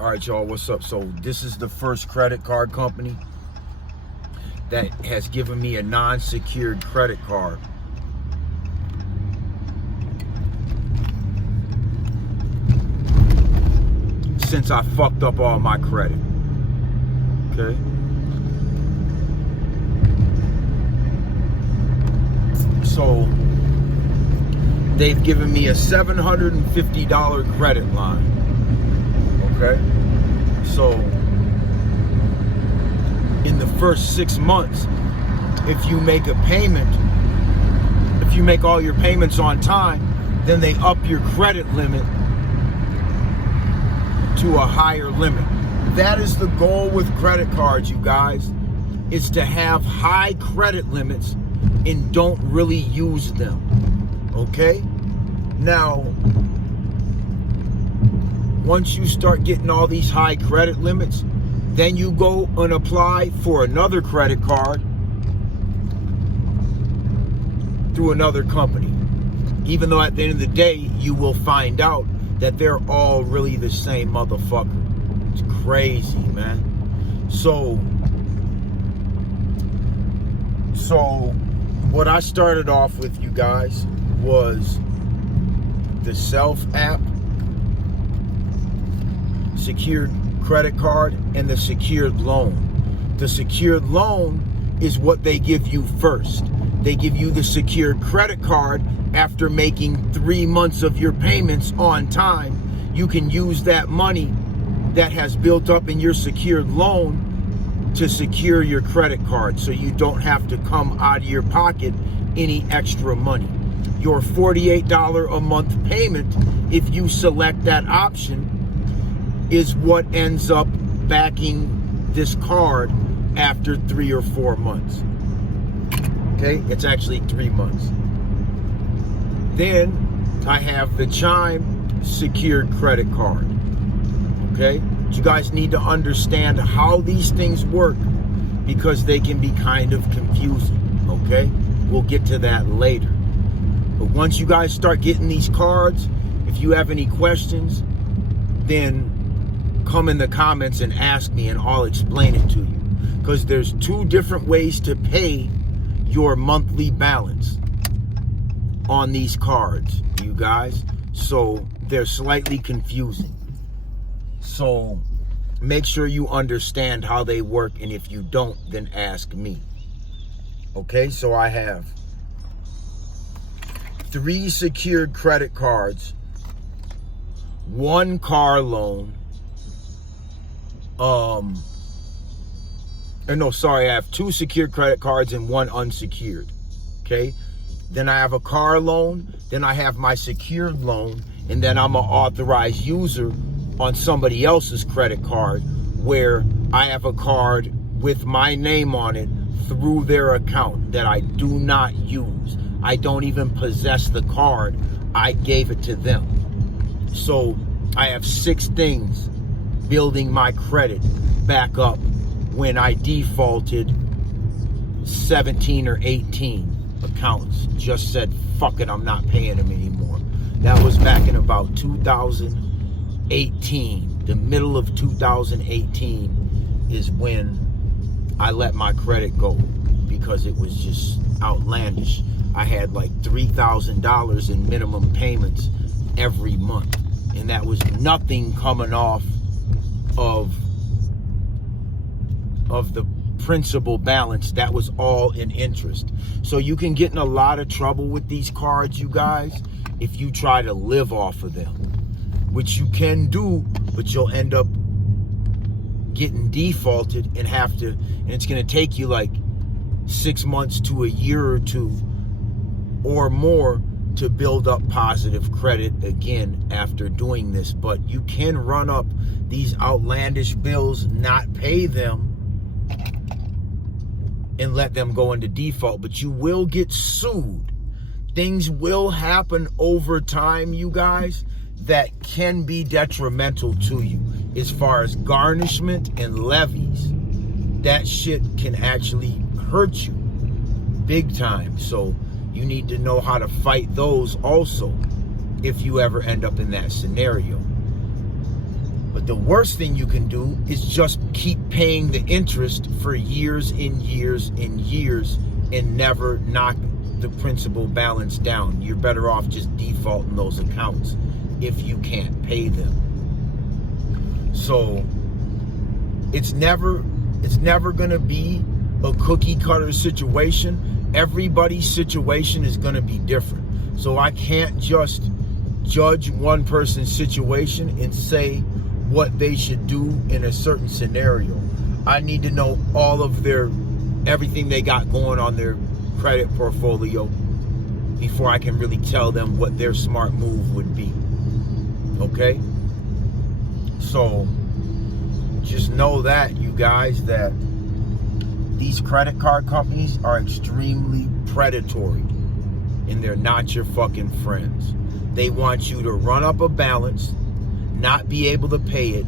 All right, y'all, what's up? So this is the first credit card company that has given me a non-secured credit card. Since I fucked up all my credit. Okay? So they've given me a $750 credit line. Okay? So in the first 6 months, if you make a payment, if you make all your payments on time, then they up your credit limit to a higher limit. That is the goal with credit cards, you guys, is to have high credit limits and don't really use them. Okay? Now, once you start getting all these high credit limits, then you go and apply for another credit card through another company. Even though at the end of the day, you will find out that they're all really the same motherfucker. It's crazy, man. So what I started off with, you guys, was the Self app, secured credit card, and the secured loan. The secured loan is what they give you first. They give you the secured credit card after making 3 months of your payments on time. You can use that money that has built up in your secured loan to secure your credit card, so you don't have to come out of your pocket any extra money. Your $48 a month payment, if you select that option, is what ends up backing this card after 3 or 4 months. Okay, it's actually 3 months. Then I have the Chime secured credit card. Okay, you guys need to understand how these things work because they can be kind of confusing. Okay, we'll get to that later. But once you guys start getting these cards, if you have any questions, then come in the comments and ask me and I'll explain it to you. Because there's 2 different ways to pay your monthly balance on these cards, you guys. So they're slightly confusing. So make sure you understand how they work, and if you don't, then ask me. Okay, so I have 3 secured credit cards, 1 car loan, I have 2 secured credit cards and 1 unsecured. Okay, then I have a car loan, then I have my secured loan, and then I'm an authorized user on somebody else's credit card where I have a card with my name on it through their account that I do not use. I don't even possess the card. I gave it to them. So I have 6 things building my credit back up when I defaulted 17 or 18 accounts. Just said, fuck it, I'm not paying them anymore. That was back in about 2018. The middle of 2018 is when I let my credit go because it was just outlandish. I had like $3,000 in minimum payments every month. And that was nothing coming off of the principal balance. That was all in interest. So you can get in a lot of trouble with these cards, you guys, if you try to live off of them, which you can do, but you'll end up getting defaulted and it's going to take you like 6 months to a year or 2 or more to build up positive credit again after doing this. But you can run up these outlandish bills, not pay them, and let them go into default, but you will get sued. Things will happen over time, you guys, that can be detrimental to you as far as garnishment and levies. That shit can actually hurt you big time. So you need to know how to fight those also if you ever end up in that scenario. But But the worst thing you can do is just keep paying the interest for years and years and years and never knock the principal balance down. You're better off just defaulting those accounts if you can't pay them. So it's never going to be a cookie cutter situation. Everybody's situation is going to be different. So I can't just judge one person's situation and say what they should do in a certain scenario. I need to know all of everything they got going on their credit portfolio before I can really tell them what their smart move would be. Okay? So just know that, you guys, that these credit card companies are extremely predatory and they're not your fucking friends. They want you to run up a balance, not be able to pay it,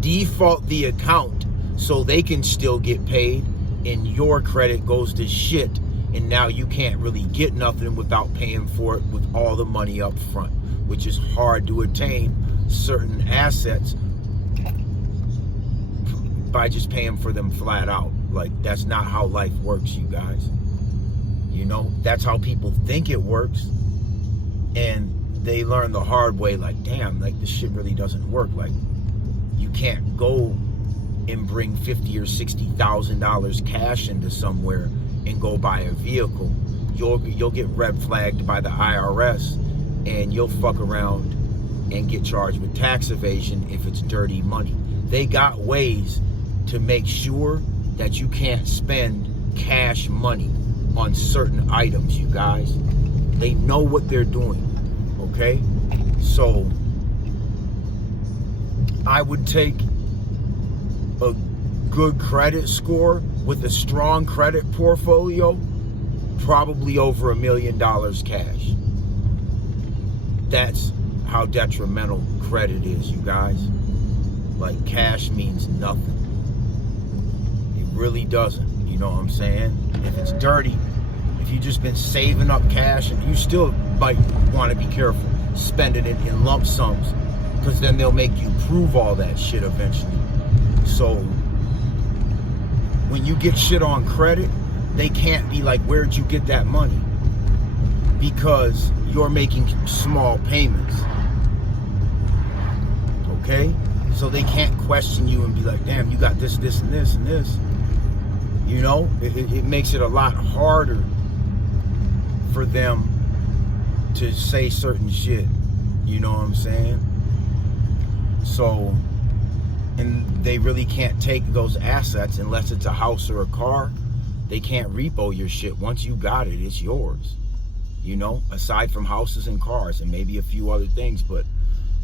default the account so they can still get paid, and your credit goes to shit, and now you can't really get nothing without paying for it with all the money up front, which is hard to attain certain assets by just paying for them flat out. Like, that's not how life works, you guys. You know, that's how people think it works, and they learn the hard way, like, damn, like, this shit really doesn't work. Like, you can't go and bring $50,000 or $60,000 cash into somewhere and go buy a vehicle. You'll get red flagged by the IRS, and you'll fuck around and get charged with tax evasion if it's dirty money. They got ways to make sure that you can't spend cash money on certain items, you guys. They know what they're doing, okay? So I would take a good credit score with a strong credit portfolio, probably over $1 million cash. That's how detrimental credit is, you guys. Like, cash means nothing. It really doesn't. You know what I'm saying? If it's dirty, if you've just been saving up cash, and you still might want to be careful spending it in lump sums, because then they'll make you prove all that shit eventually. So when you get shit on credit, they can't be like, where'd you get that money? Because you're making small payments. Okay? So they can't question you and be like, damn, you got this, this, and this, and this. You know, it makes it a lot harder for them to say certain shit. You know what I'm saying? So, and they really can't take those assets unless it's a house or a car. They can't repo your shit. Once you got it, it's yours. You know, aside from houses and cars and maybe a few other things, but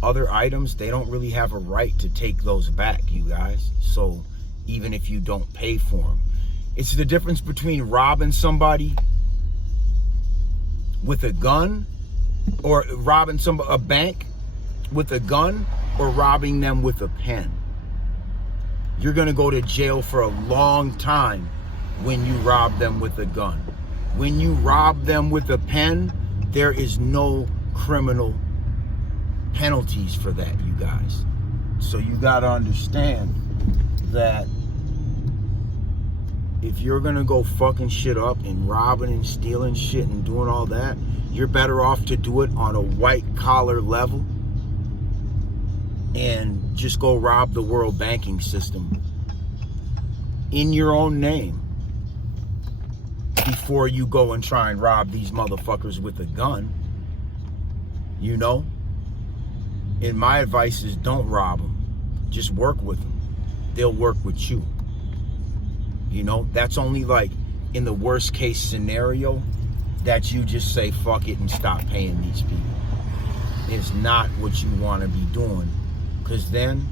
other items, they don't really have a right to take those back, you guys. So even if you don't pay for them, it's the difference between robbing somebody with a gun, or robbing a bank with a gun, or robbing them with a pen. You're gonna go to jail for a long time when you rob them with a gun. When you rob them with a pen, there is no criminal penalties for that, you guys. So you gotta understand that if you're gonna go fucking shit up and robbing and stealing shit and doing all that, you're better off to do it on a white collar level and just go rob the world banking system in your own name before you go and try and rob these motherfuckers with a gun. You know? And my advice is, don't rob them. Just work with them. They'll work with you. You know, that's only like in the worst case scenario that you just say fuck it and stop paying these people. It's not what you want to be doing, because then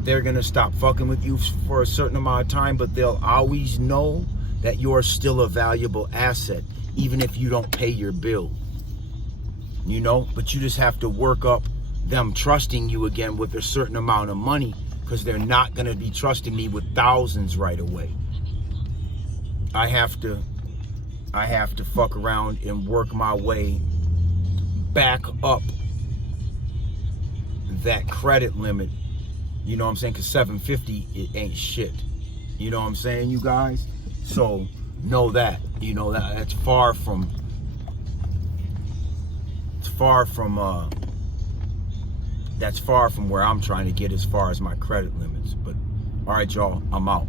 they're going to stop fucking with you for a certain amount of time, but they'll always know that you're still a valuable asset, even if you don't pay your bill. You know, but you just have to work up them trusting you again with a certain amount of money, because they're not going to be trusting me with thousands right away. I have to fuck around and work my way back up that credit limit You know what I'm saying? Because 750, it ain't shit. You know what I'm saying, you guys? So know that. You know, that's far from where I'm trying to get as far as my credit limits. But all right, y'all, I'm out.